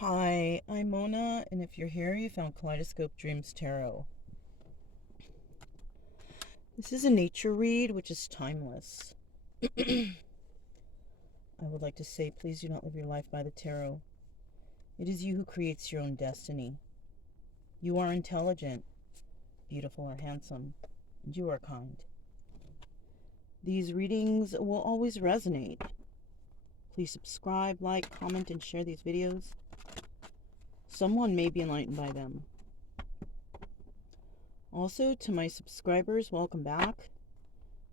Hi, I'm Mona, and if you're here, you found Kaleidoscope Dreams Tarot. This is a nature read, which is timeless. I would like to say, please do not live your life by the tarot. It is you who creates your own destiny. You are intelligent, beautiful, or handsome, and you are kind. These readings will always resonate. Please subscribe, like, comment, and share these videos. Someone may be enlightened by them. Also, to my subscribers, welcome back.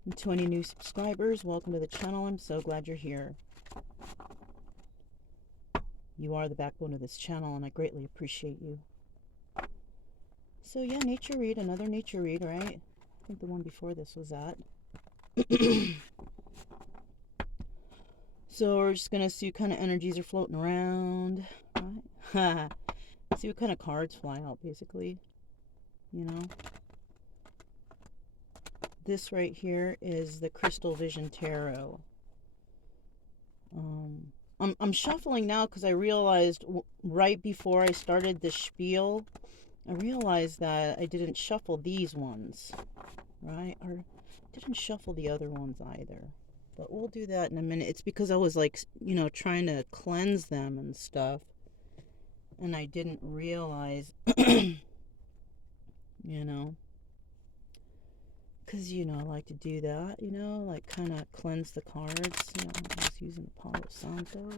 And to any new subscribers, welcome to the channel. I'm so glad you're here. You are the backbone of this channel, and I greatly appreciate you. So yeah, nature read, another nature read, right? I think the one before this was that. So we're just going to see what kind of energies are floating around. Right? See what kind of cards fly out, basically. You know? This right here is the Crystal Vision Tarot. I'm shuffling now because I realized right before I started the spiel, I realized that I didn't shuffle these ones, right? Or didn't shuffle the other ones either. But we'll do that in a minute. It's because I was like, you know, trying to cleanse them and stuff. And I didn't realize, you know, because, you know, I like to do that, you know, like kind of cleanse the cards. You know, I'm just using Palo Santo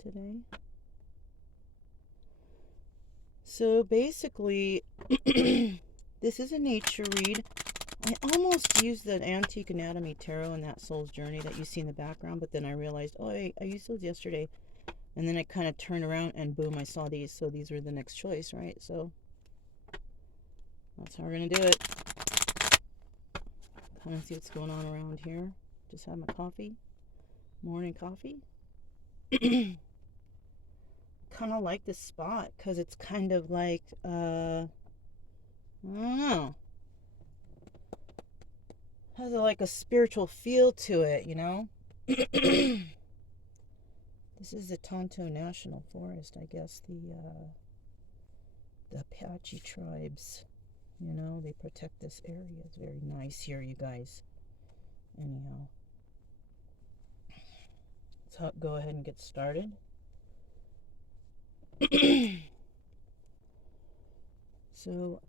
today. So basically, this is a nature read. I almost used the Antique Anatomy Tarot in that Soul's Journey that you see in the background, but then I realized, oh, I used those yesterday. And then I kind of turned around and boom, I saw these. So these were the next choice, right? So that's how we're going to do it. Kind of see what's going on around here. Just had my coffee. Morning coffee. Kind of like this spot because it's kind of like, I don't know. Has like a spiritual feel to it, you know? This is the Tonto National Forest, I guess. The Apache tribes, you know, they protect this area. It's very nice here, you guys. Anyhow, let's go ahead and get started. So,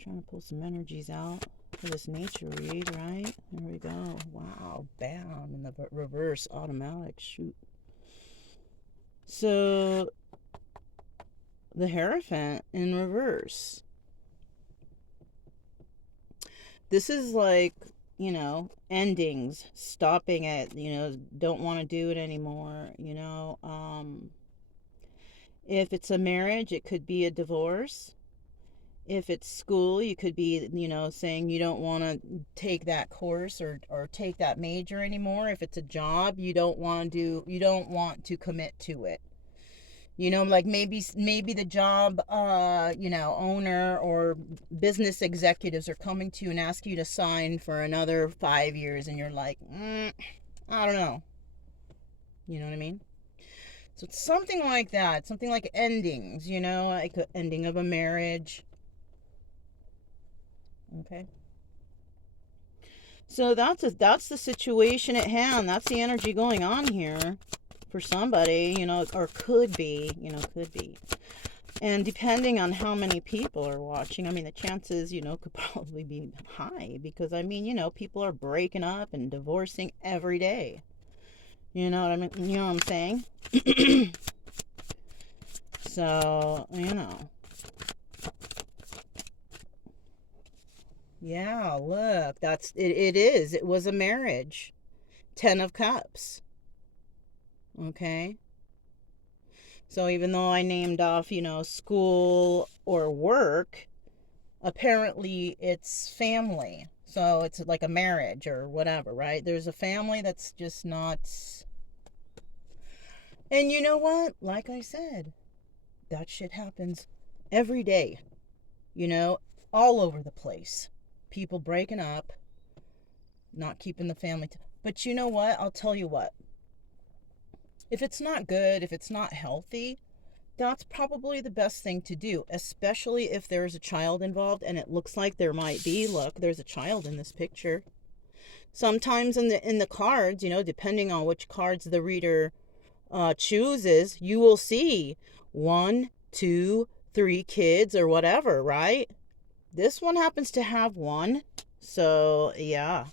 trying to pull some energies out for this nature read, right? There we go. Wow, bam, in the reverse automatic, shoot. So, the Hierophant in reverse. This is like, you know, endings, stopping it, you know, don't want to do it anymore, you know. If it's a marriage, it could be a divorce. If it's school, you could be, you know, saying you don't want to take that course or take that major anymore. If it's a job, you don't want to commit to it. You know, like maybe the job, you know, owner or business executives are coming to you and ask you to sign for another 5 years, and you're like, I don't know. You know what I mean? So it's something like that, something like endings, you know, like an ending of a marriage. Okay. So that's the situation at hand. That's the energy going on here for somebody, you know, or could be, you know, could be. And depending on how many people are watching, I mean, the chances, you know, could probably be high because, I mean, you know, people are breaking up and divorcing every day. You know what I mean? You know what I'm saying? So, you know. Yeah, look, that's it. It is. It was a marriage. 10 of Cups. Okay. So even though I named off, you know, school or work, apparently it's family. So it's like a marriage or whatever, right? There's a family that's just not. And you know what? Like I said, that shit happens every day, you know, all over the place. People breaking up, not keeping the family. But you know what? I'll tell you what. If it's not good, if it's not healthy, that's probably the best thing to do, especially if there's a child involved, and it looks like there might be. Look, there's a child in this picture. Sometimes in the cards, depending on which cards the reader chooses, you will see 1, 2, 3 kids or whatever, right? This one happens to have one. So, yeah.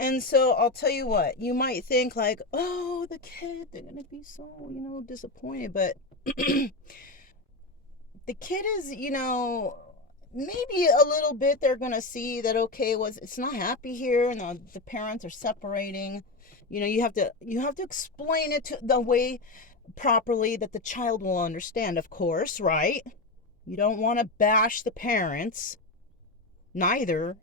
And so I'll tell you what, you might think like, oh, the kid, they're going to be so, disappointed. But the kid is, maybe a little bit they're going to see that, okay, it's not happy here, and the parents are separating. You have to explain it to the way properly that the child will understand, of course, right? You don't want to bash the parents, neither.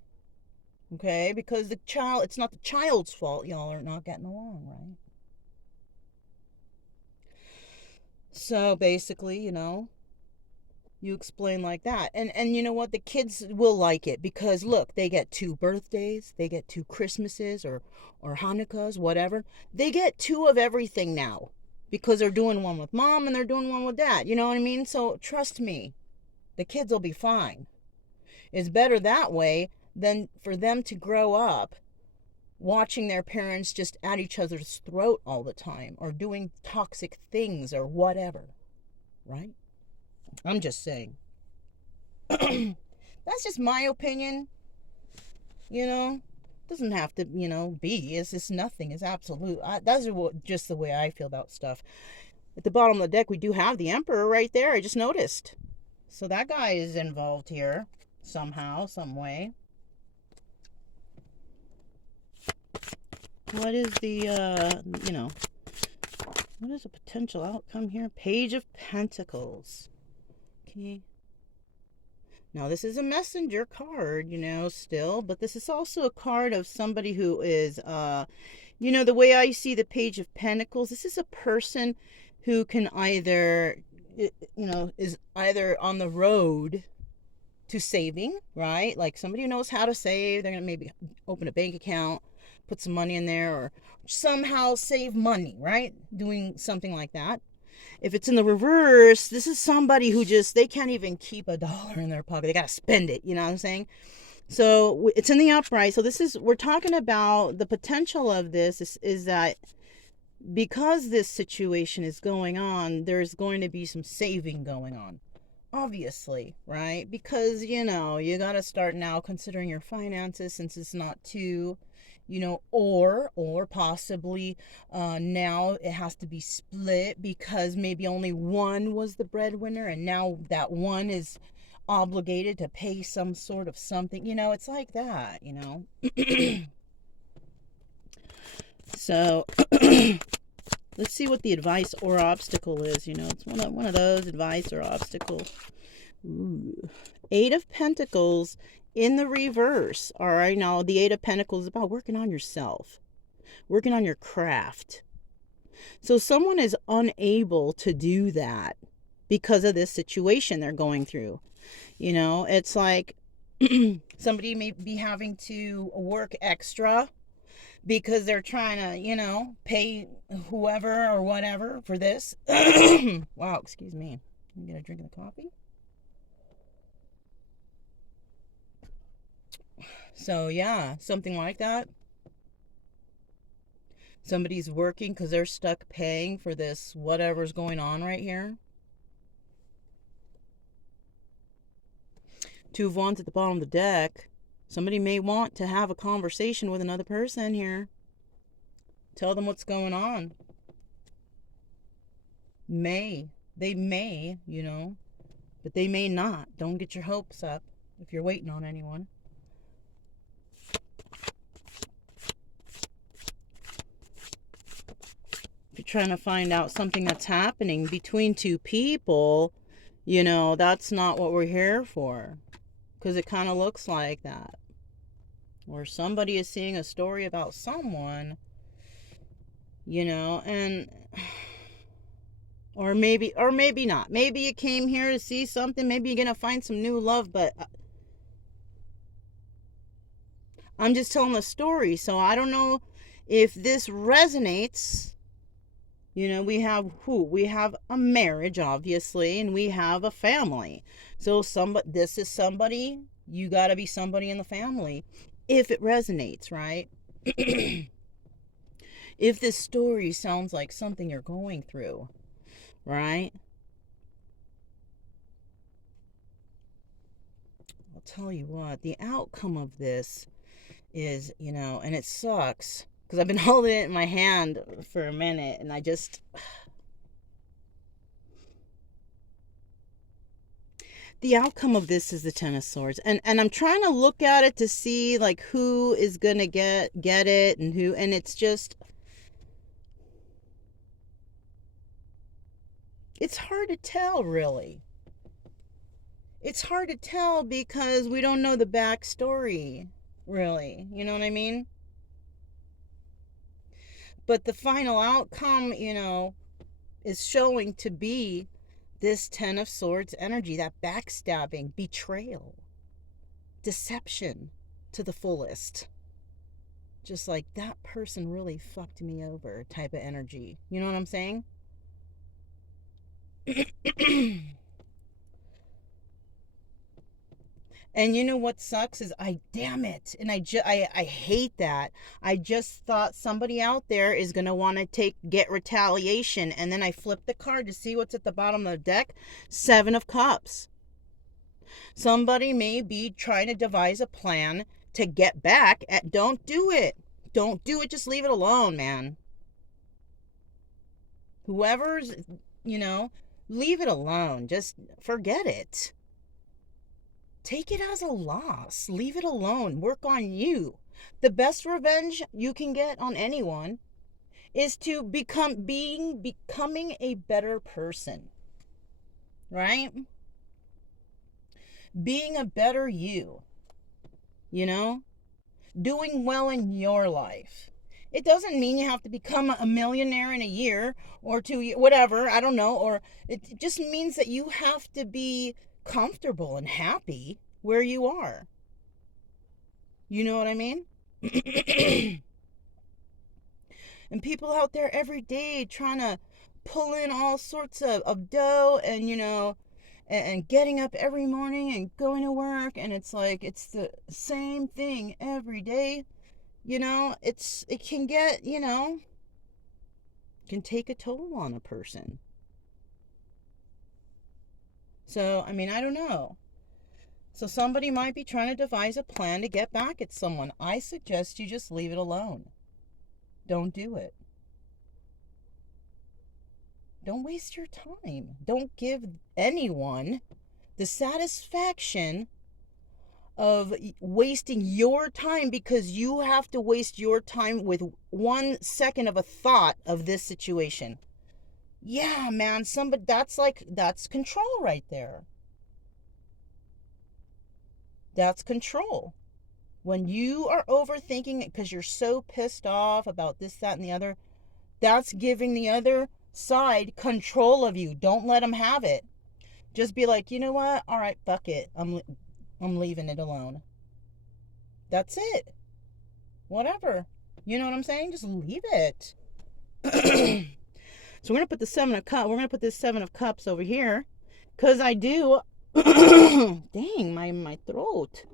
Okay, because it's not the child's fault y'all are not getting along, right? So basically, you explain like that. And you know what? The kids will like it because look, they get 2 birthdays, they get 2 Christmases or Hanukkahs, whatever. They get 2 of everything now because they're doing one with mom and they're doing one with dad. You know what I mean? So trust me, the kids will be fine. It's better that way than for them to grow up watching their parents just at each other's throat all the time or doing toxic things or whatever, right? I'm just saying. That's just my opinion. Doesn't have to, be. It's just nothing. It's absolute. That's just the way I feel about stuff. At the bottom of the deck, we do have the Emperor right there. I just noticed. So that guy is involved here somehow, some way. What is the, what is a potential outcome here? Page of Pentacles. Okay. Now, this is a messenger card, still, but this is also a card of somebody who is, the way I see the Page of Pentacles, this is a person who can either, is either on the road to saving, right? Like somebody who knows how to save. They're going to maybe open a bank account, put some money in there, or somehow save money, right? Doing something like that. If it's in the reverse, this is somebody who they can't even keep $1 in their pocket. They got to spend it, you know what I'm saying? So it's in the upright. So we're talking about the potential of this is that because this situation is going on, there's going to be some saving going on. Obviously, right? Because, you got to start now considering your finances since it's not too, or possibly now it has to be split because maybe only one was the breadwinner and now that one is obligated to pay some sort of something. It's like that, So let's see what the advice or obstacle is. It's one of those advice or obstacle. Ooh. 8 of Pentacles in the reverse. All right, now the 8 of Pentacles is about working on yourself, working on your craft. So someone is unable to do that because of this situation they're going through. It's like somebody may be having to work extra because they're trying to, pay whoever or whatever for this. Wow, excuse me. Let me get a drink of the coffee. So, yeah, something like that. Somebody's working because they're stuck paying for this whatever's going on right here. 2 of Wands at the bottom of the deck. Somebody may want to have a conversation with another person here. Tell them what's going on. They may, but they may not. Don't get your hopes up if you're waiting on anyone. If you're trying to find out something that's happening between 2 people, that's not what we're here for. Because it kind of looks like that. Or somebody is seeing a story about someone, and or maybe not. Maybe you came here to see something. Maybe you're going to find some new love, but I'm just telling a story. So I don't know if this resonates You know, we have who? We have a marriage, obviously, and we have a family. So this is somebody, you got to be somebody in the family if it resonates, right? If this story sounds like something you're going through, right? I'll tell you what, the outcome of this is, and it sucks because I've been holding it in my hand for a minute and I just, the outcome of this is the Ten of Swords, and I'm trying to look at it to see like who is gonna get it and who, and it's just, it's hard to tell, really. It's hard to tell because we don't know the backstory, really. You know what I mean? But the final outcome, is showing to be this Ten of Swords energy, that backstabbing, betrayal, deception to the fullest. Just like that person really fucked me over type of energy. You know what I'm saying? And you know what sucks is damn it. And I hate that. I just thought somebody out there is going to want to get retaliation. And then I flip the card to see what's at the bottom of the deck. 7 of Cups. Somebody may be trying to devise a plan to get back at, don't do it. Don't do it. Just leave it alone, man. Whoever's, leave it alone. Just forget it. Take it as a loss. Leave it alone. Work on you. The best revenge you can get on anyone is to becoming a better person. Right? Being a better you. Doing well in your life. It doesn't mean you have to become a millionaire in a year or 2 years, whatever, I don't know, or it just means that you have to be comfortable and happy where you are. You know what I mean? And people out there every day trying to pull in all sorts of dough and, and getting up every morning and going to work, and it's like it's the same thing every day. It can get, can take a toll on a person. So, I don't know. So somebody might be trying to devise a plan to get back at someone. I suggest you just leave it alone. Don't do it. Don't waste your time. Don't give anyone the satisfaction of wasting your time because you have to waste your time with 1 second of a thought of this situation. Yeah, man, that's control right there. That's control. When you are overthinking it because you're so pissed off about this, that, and the other, that's giving the other side control of you. Don't let them have it. Just be like, you know what? All right, fuck it. I'm leaving it alone. That's it. Whatever. You know what I'm saying? Just leave it. So we're gonna put the 7 of Cups. We're gonna put this 7 of Cups over here, cause I do. Dang, my throat.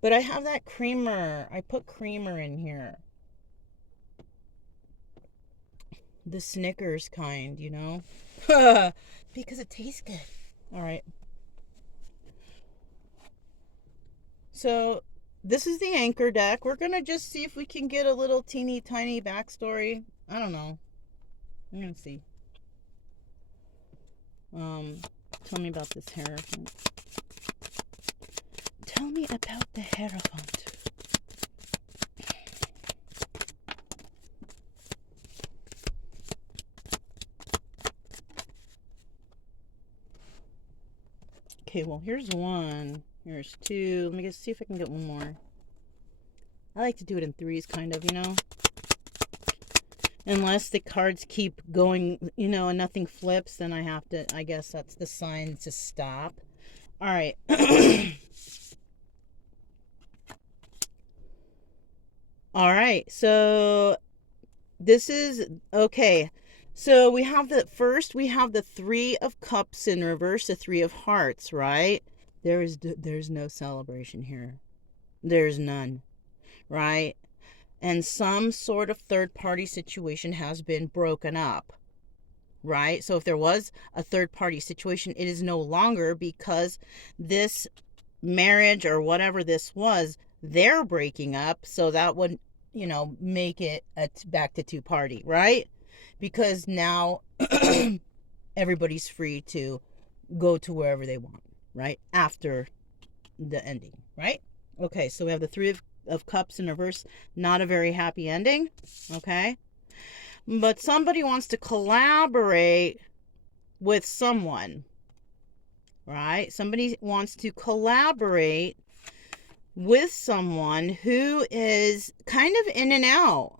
But I have that creamer. I put creamer in here. The Snickers kind, because it tastes good. All right. So this is the anchor deck. We're gonna just see if we can get a little teeny tiny backstory. I don't know. I'm gonna see. Tell me about this Hierophant. Tell me about the Hierophant. Okay, well, here's 1. Here's 2. Let me see if I can get 1 more. I like to do it in 3s, kind of, Unless the cards keep going, and nothing flips, then I guess that's the sign to stop. All right. All right. So This is okay. So we have the 3 of Cups in reverse, the 3 of Hearts, right? There's no celebration here. There's none, right? And some sort of third party situation has been broken up, right? So if there was a third party situation, it is no longer, because this marriage or whatever this was, they're breaking up. So that would, make it back to 2 party, right? Because now everybody's free to go to wherever they want, right? After the ending, right? Okay, so we have the 3 of Cups in reverse. Not a very happy ending, okay? But somebody wants to collaborate with someone, right? Somebody wants to collaborate with someone who is kind of in and out.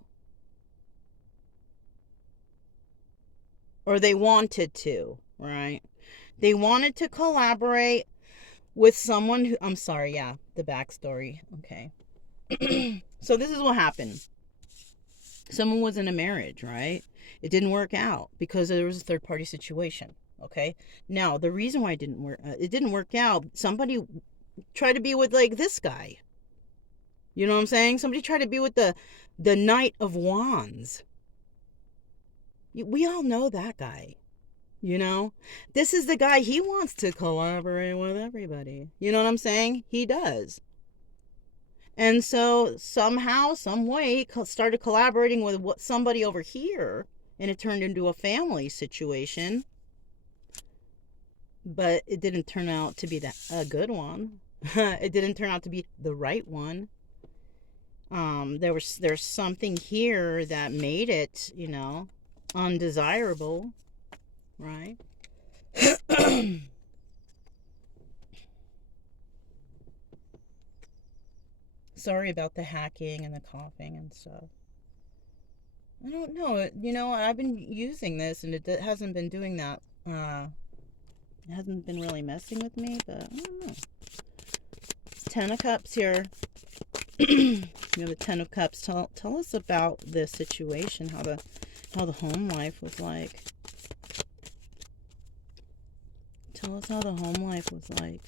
Or they wanted to, right? They wanted to collaborate with someone who, I'm sorry, yeah, the backstory. Okay. So this is what happened. Someone was in a marriage, right? It didn't work out because there was a third party situation. Okay. Now, the reason why it didn't work out, somebody tried to be with like this guy. You know what I'm saying? Somebody tried to be with the Knight of Wands. We all know that guy. This is the guy, he wants to collaborate with everybody. You know what I'm saying? He does. And so somehow, some way, he started collaborating with somebody over here, and it turned into a family situation. But it didn't turn out to be a good one. It didn't turn out to be the right one. There's something here that made it, undesirable, right? Sorry about the hacking and the coughing and stuff. I don't know. I've been using this and it hasn't been doing that. It hasn't been really messing with me, but I don't know. 10 of Cups here. You have the 10 of Cups. Tell us about this situation, how the home life was like. Tell us how the home life was like.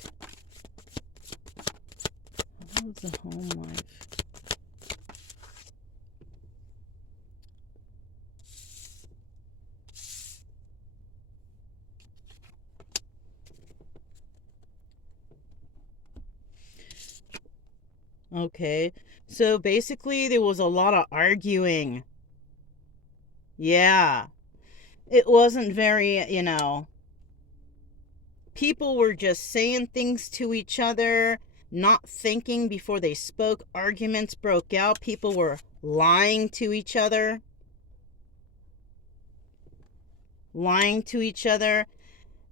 How was the home life? Okay, so basically there was a lot of arguing. Yeah, it wasn't very, people were just saying things to each other, not thinking before they spoke. Arguments broke out. People were lying to each other.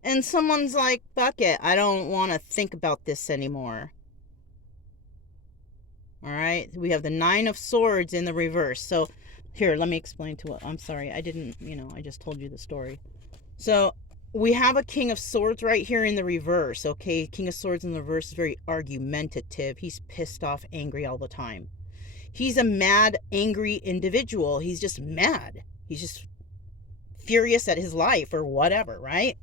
And someone's like, fuck it, I don't want to think about this anymore. All right, we have the 9 of Swords in the reverse. So here, let me explain I'm sorry, I didn't, I just told you the story. So we have a King of Swords right here in the reverse, okay? King of Swords in the reverse is very argumentative. He's pissed off, angry all the time. He's a mad, angry individual. He's just mad. He's just furious at his life or whatever, right?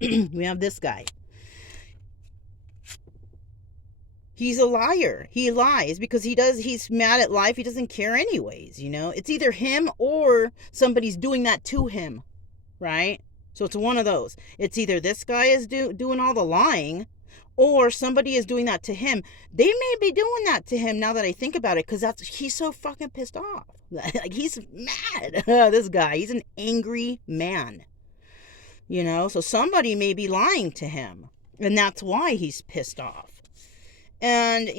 We have this guy. He's a liar. He lies because he's mad at life. He doesn't care anyways, It's either him or somebody's doing that to him, right? So it's one of those. It's either this guy is doing all the lying or somebody is doing that to him. They may be doing that to him now that I think about it, because he's so fucking pissed off. Like, he's mad. This guy, he's an angry man. So somebody may be lying to him, and that's why he's pissed off. And,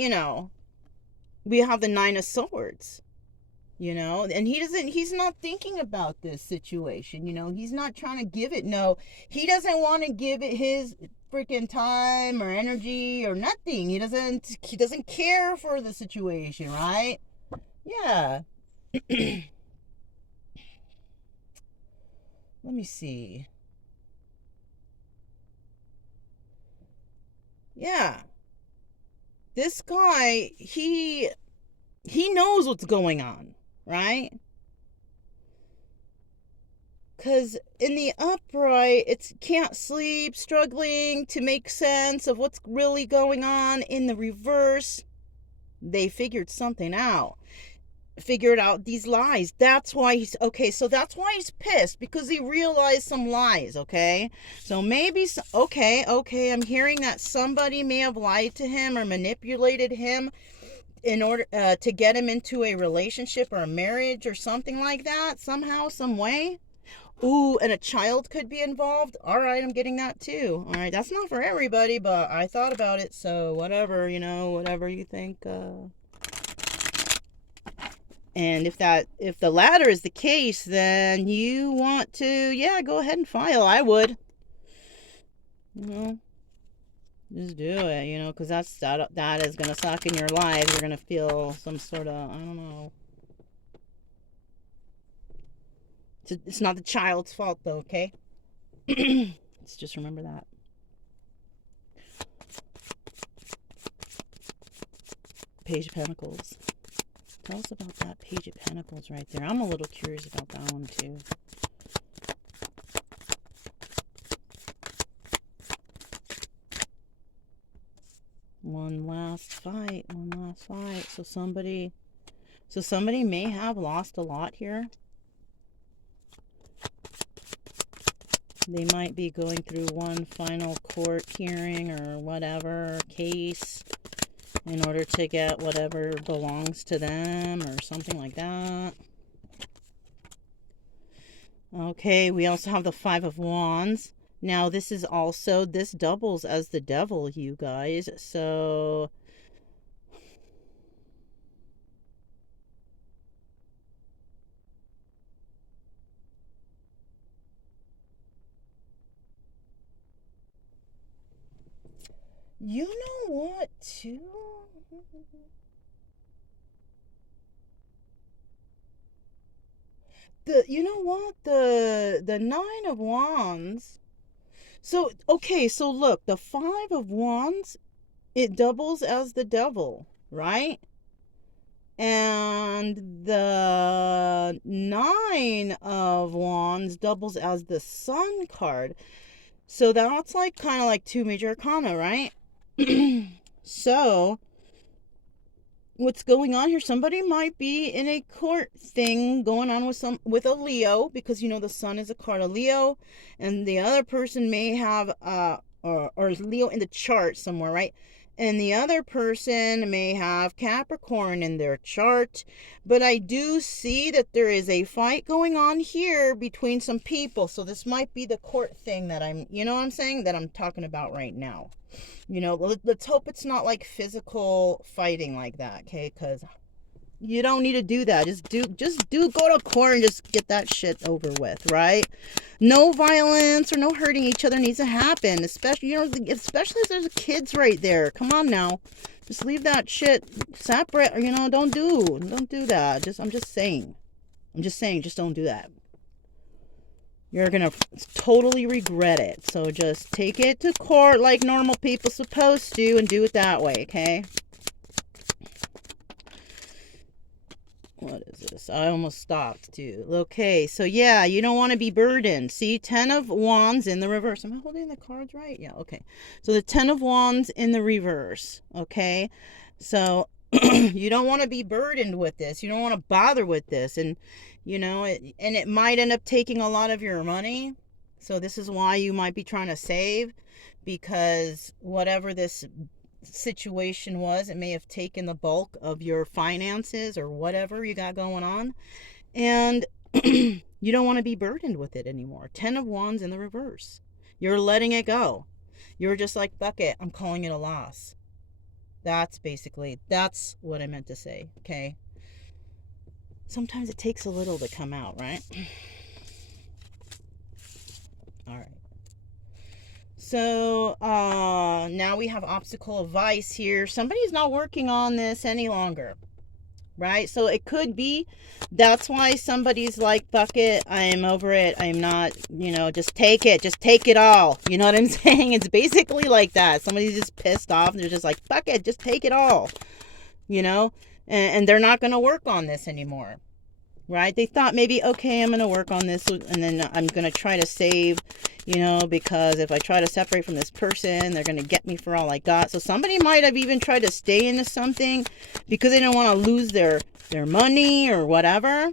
we have the 9 of Swords, and he's not thinking about this situation, he's not trying to give it, he doesn't want to give it his freaking time or energy or nothing. He doesn't care for the situation, right? Yeah. Let me see. Yeah. This guy, he knows what's going on, right? because in the upright, it's can't sleep, struggling to make sense of what's really going on. In the reverse, they figured something out. Figured out these lies. That's why he's okay. So that's why he's pissed, because he realized some lies. Okay, so maybe okay. I'm hearing that somebody may have lied to him or manipulated him in order to get him into a relationship or a marriage or something like that, somehow, some way. Ooh, and a child could be involved. All right, I'm getting that too. All right, that's not for everybody, but I thought about it. So whatever, whatever you think. And if the latter is the case, then you want to, go ahead and file. I would. Just do it, because that is going to suck in your life. You're going to feel some sort of, I don't know. It's not the child's fault, though, okay? Let's just remember that. Page of Pentacles. Tell us about that Page of Pentacles right there. I'm a little curious about that one, too. One last fight. So somebody may have lost a lot here. They might be going through one final court hearing or whatever case in order to get whatever belongs to them or something like that. Okay, we also have the Five of Wands. Now, this doubles as the devil, you guys. So, you know what, too? The Nine of Wands. So, okay, so look, the Five of Wands, it doubles as the devil, right? And the Nine of Wands doubles as the Sun card. So that's kind of like two major arcana, right? So, what's going on here? Somebody might be in a court thing going on with a Leo, because the Sun is a card of Leo, and the other person may have or Leo in the chart somewhere, right? And the other person may have Capricorn in their chart. But I do see that there is a fight going on here between some people. So this might be the court thing that that I'm talking about right now. Let's hope it's not like physical fighting like that, okay? Because you don't need to do that. Just go to court and just get that shit over with, right? No violence or no hurting each other needs to happen, especially if there's kids right there. Come on now, just leave that shit separate. Don't do that. I'm just saying, just don't do that. You're gonna totally regret it. So just take it to court like normal people supposed to and do it that way, okay? What is this? I almost stopped, too. Okay, so yeah, you don't want to be burdened. See, Ten of Wands in the reverse. Am I holding the cards right? Yeah, okay. So the Ten of Wands in the reverse, okay? So you don't want to be burdened with this. You don't want to bother with this. And, it might end up taking a lot of your money. So this is why you might be trying to save, because whatever this situation was, it may have taken the bulk of your finances or whatever you got going on, and you don't want to be burdened with it anymore. Ten of Wands in the reverse. You're letting it go. You're just like, fuck it, I'm calling it a loss. That's what I meant to say, okay? Sometimes it takes a little to come out, right? All right. So, now we have obstacle of vice here. Somebody's not working on this any longer, right? So it could be that's why somebody's like, fuck it, I'm over it, I'm not, just take it all. You know what I'm saying? It's basically like that. Somebody's just pissed off and they're just like, fuck it, just take it all, and they're not going to work on this anymore. right? They thought maybe, okay, I'm going to work on this and then I'm going to try to save, because if I try to separate from this person, they're going to get me for all I got. So somebody might have even tried to stay into something because they don't want to lose their money or whatever.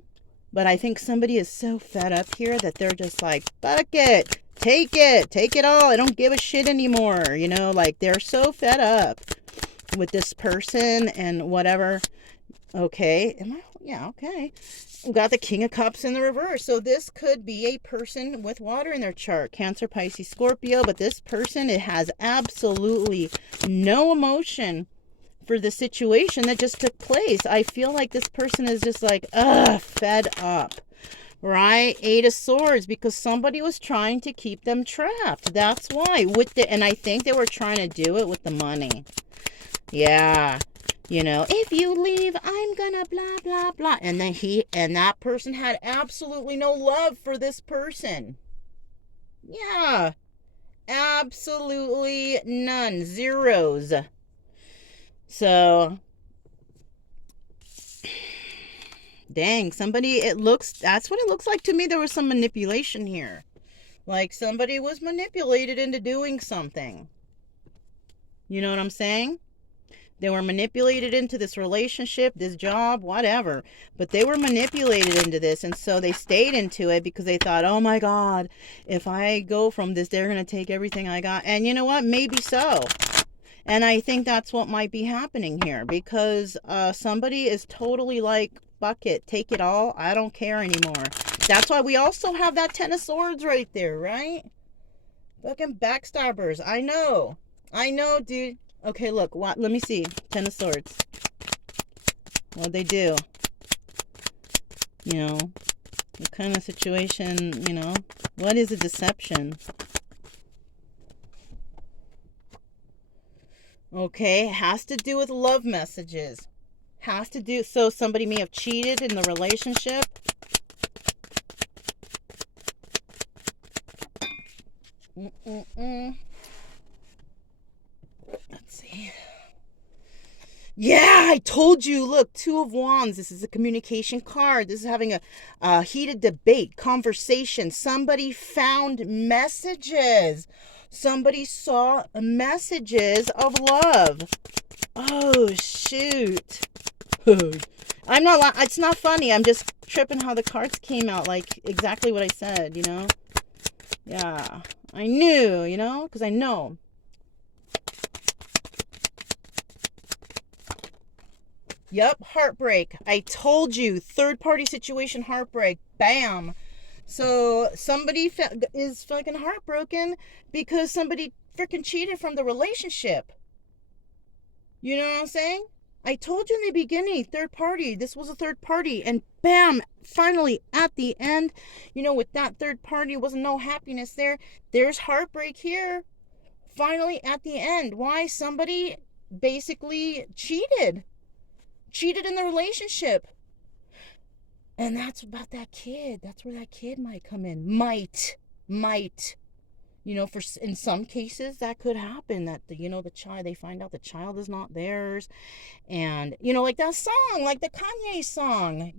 But I think somebody is so fed up here that they're just like, fuck it. Take it all. I don't give a shit anymore. Like they're so fed up with this person and whatever. Okay. Yeah, okay. We got the King of Cups in the reverse. So this could be a person with water in their chart. Cancer, Pisces, Scorpio. But this person, it has absolutely no emotion for the situation that just took place. I feel like this person is just like, fed up. Right? Eight of Swords, because somebody was trying to keep them trapped. That's why. And I think they were trying to do it with the money. Yeah. If you leave, I'm gonna blah, blah, blah. And then that person had absolutely no love for this person. Yeah. Absolutely none. Zeros. So, dang, that's what it looks like to me. There was some manipulation here. Like somebody was manipulated into doing something. You know what I'm saying? They were manipulated into this relationship, this job, whatever. But they were manipulated into this. And so they stayed into it because they thought, oh my God, if I go from this, they're going to take everything I got. And you know what? Maybe so. And I think that's what might be happening here because somebody is totally like, fuck it, take it all. I don't care anymore. That's why we also have that Ten of Swords right there, right? Fucking backstabbers. I know, dude. Okay, look. What? Let me see. Ten of Swords. What'd they do? What kind of situation? What is a deception? Okay, it has to do with love messages. So somebody may have cheated in the relationship. Let's see. Yeah, I told you. Look, Two of Wands. This is a communication card. This is having a heated debate, conversation. Somebody found messages. Somebody saw messages of love. Oh, shoot. It's not funny. I'm just tripping how the cards came out. Like, exactly what I said, Yeah. I knew, because I know. Yep, heartbreak. I told you. Third party situation, heartbreak. Bam. So somebody is fucking heartbroken because somebody freaking cheated from the relationship. You know what I'm saying? I told you in the beginning, third party. This was a third party. And bam, finally at the end, with that third party, wasn't no happiness there. There's heartbreak here. Finally at the end. Why? Somebody basically cheated in the relationship. And that's about that kid. That's where that kid might come in. Might. For in some cases that could happen, that the child, they find out the child is not theirs, and like that song, like the Kanye song,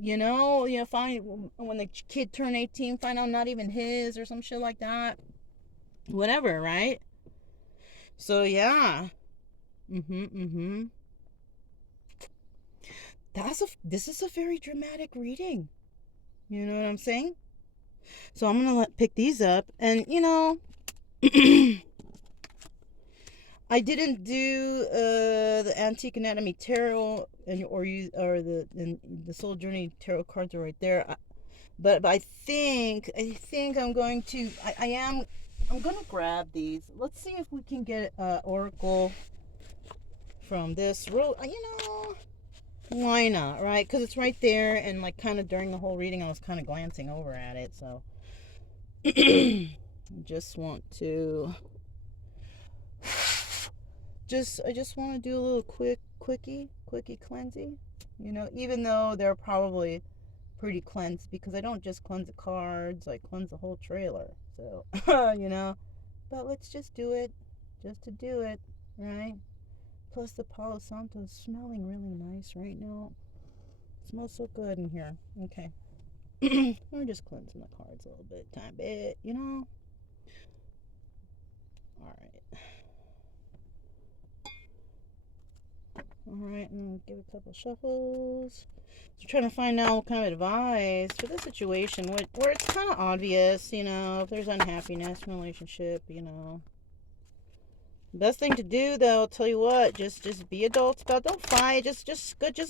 find when the kid turned 18, find out not even his or some shit like that, whatever, right? So yeah. This is a very dramatic reading. You know what I'm saying? So I'm gonna pick these up, and I didn't do the Antique Anatomy Tarot or the Soul Journey Tarot cards are right there. But I think I'm going to I'm gonna grab these. Let's see if we can get Oracle from this row. Why not, right? Because it's right there, and like kind of during the whole reading, I was kind of glancing over at it, so just want to I just want to do a little quickie cleansing, even though they're probably pretty cleansed, because I don't just cleanse the cards, I cleanse the whole trailer, so but let's just do it just to do it, right? Plus the Palo Santo is smelling really nice right now. It smells so good in here. Okay. We're just cleansing the cards a little bit, tiny bit, you know? Alright. Alright, and give a couple shuffles. So trying to find out what kind of advice for the situation where it's kind of obvious, you know, if there's unhappiness in a relationship, you know. Best thing to do, though, I'll tell you what, just be adults about. Don't fight. Just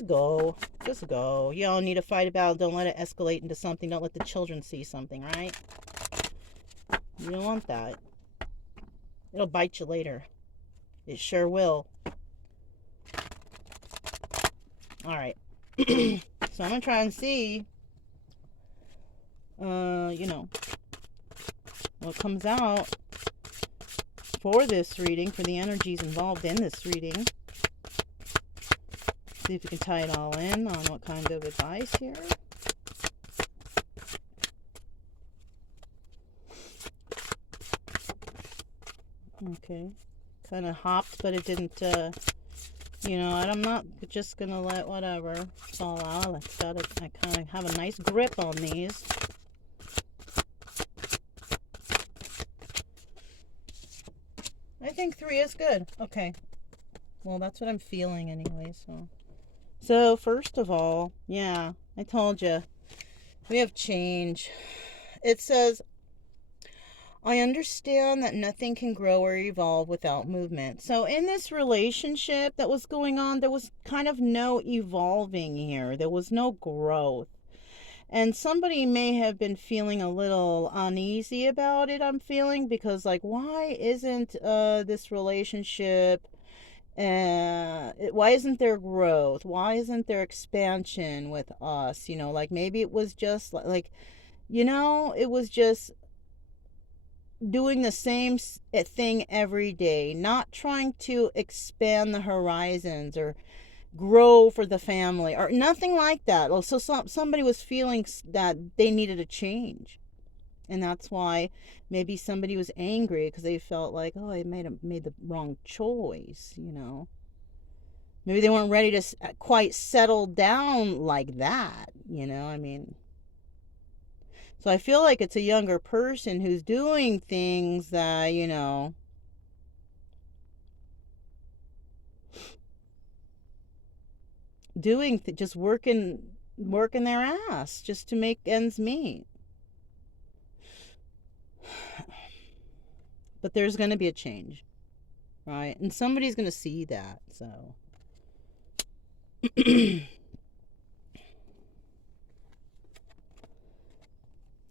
go. Just go. You don't need to fight about. Don't let it escalate into something. Don't let the children see something, right? You don't want that. It'll bite you later. It sure will. All right. So I'm gonna try and see, you know, what comes out for this reading, for the energies involved in this reading. See if we can tie it all in on what kind of advice here. Okay. Kind of hopped, but it didn't, you know, I'm not just going to let whatever fall out. I kind of have a nice grip on these. I think 3 is good. Okay. Well, that's what I'm feeling anyway, So, first of all, yeah, I told you. We have change. It says, I understand that nothing can grow or evolve without movement. So in this relationship that was going on, there was kind of no evolving here. There was no growth. And somebody may have been feeling a little uneasy about it, I'm feeling, because like, why isn't this relationship, why isn't there growth? Why isn't there expansion with us? You know, like maybe it was just like, you know, it was just doing the same thing every day, not trying to expand the horizons or grow for the family or nothing like that. So somebody was feeling that they needed a change. And that's why maybe somebody was angry because they felt like, oh, I made the wrong choice, you know. Maybe they weren't ready to quite settle down like that, you know. I mean, so I feel like it's a younger person who's doing things that, you know, just working their ass just to make ends meet. But there's going to be a change, right? And somebody's going to see that, so.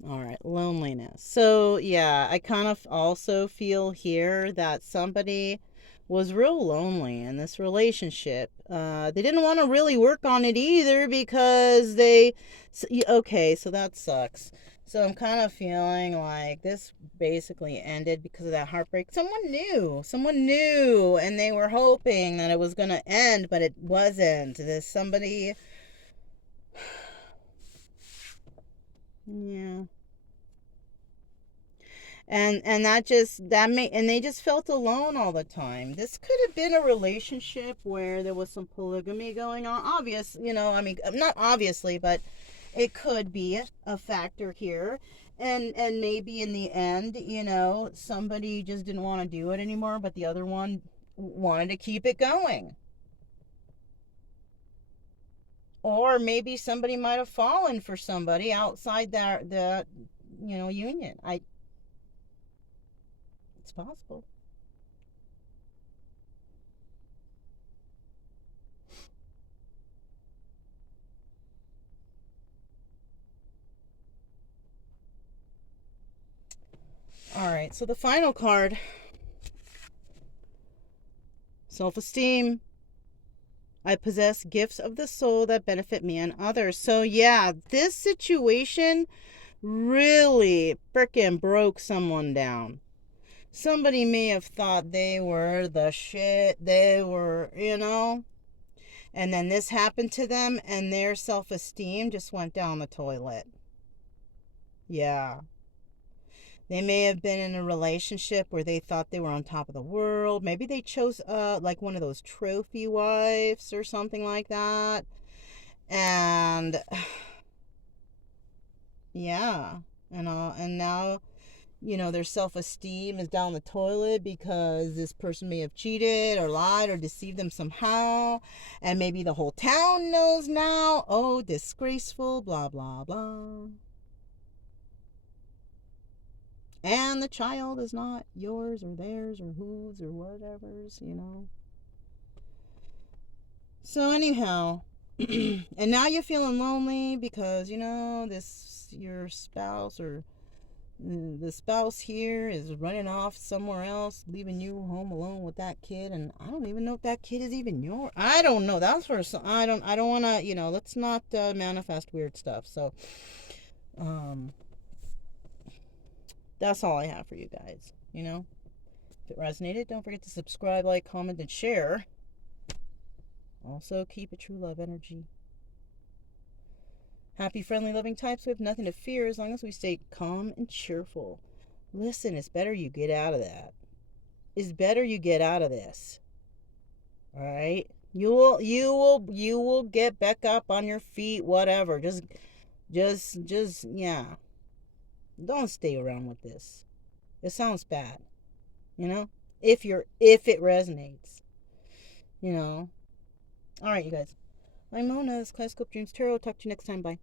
All right, loneliness. So, yeah, I kind of also feel here that somebody was real lonely in this relationship. They didn't want to really work on it either because okay, so that sucks. So I'm kind of feeling like this basically ended because of that heartbreak. Someone knew, and they were hoping that it was going to end, but it wasn't. There's somebody, yeah. And they just felt alone all the time. This could have been a relationship where there was some polygamy going on. Obvious, you know, I mean, not obviously, but it could be a factor here. And maybe in the end, you know, somebody just didn't want to do it anymore, but the other one wanted to keep it going. Or maybe somebody might have fallen for somebody outside that you know, union. It's possible. All right, so the final card, self-esteem. I possess gifts of the soul that benefit me and others. So yeah, this situation really frickin' broke someone down. Somebody may have thought they were the shit. They were, you know, and then this happened to them and their self-esteem just went down the toilet. Yeah. They may have been in a relationship where they thought they were on top of the world. Maybe they chose like one of those trophy wives or something like that. And Yeah. And now, their self-esteem is down the toilet because this person may have cheated or lied or deceived them somehow, and maybe the whole town knows now. Oh, disgraceful, blah blah blah. And the child is not yours or theirs or whose or whatever's. So anyhow, and now you're feeling lonely because this your spouse or the spouse here is running off somewhere else, leaving you home alone with that kid, and I don't even know if that kid is even your. I don't know. That's for some. I don't want to. Let's not manifest weird stuff. So, um, that's all I have for you guys. If it resonated, don't forget to subscribe, like, comment, and share. Also, keep a true love energy. Happy, friendly, loving types. We have nothing to fear as long as we stay calm and cheerful. Listen, it's better you get out of that. It's better you get out of this. All right? You will get back up on your feet, whatever. Just yeah. Don't stay around with this. It sounds bad. You know? If it resonates. You know. All right, you guys. I'm Mona. This is Kaleidoscope Dreams Tarot. Talk to you next time. Bye.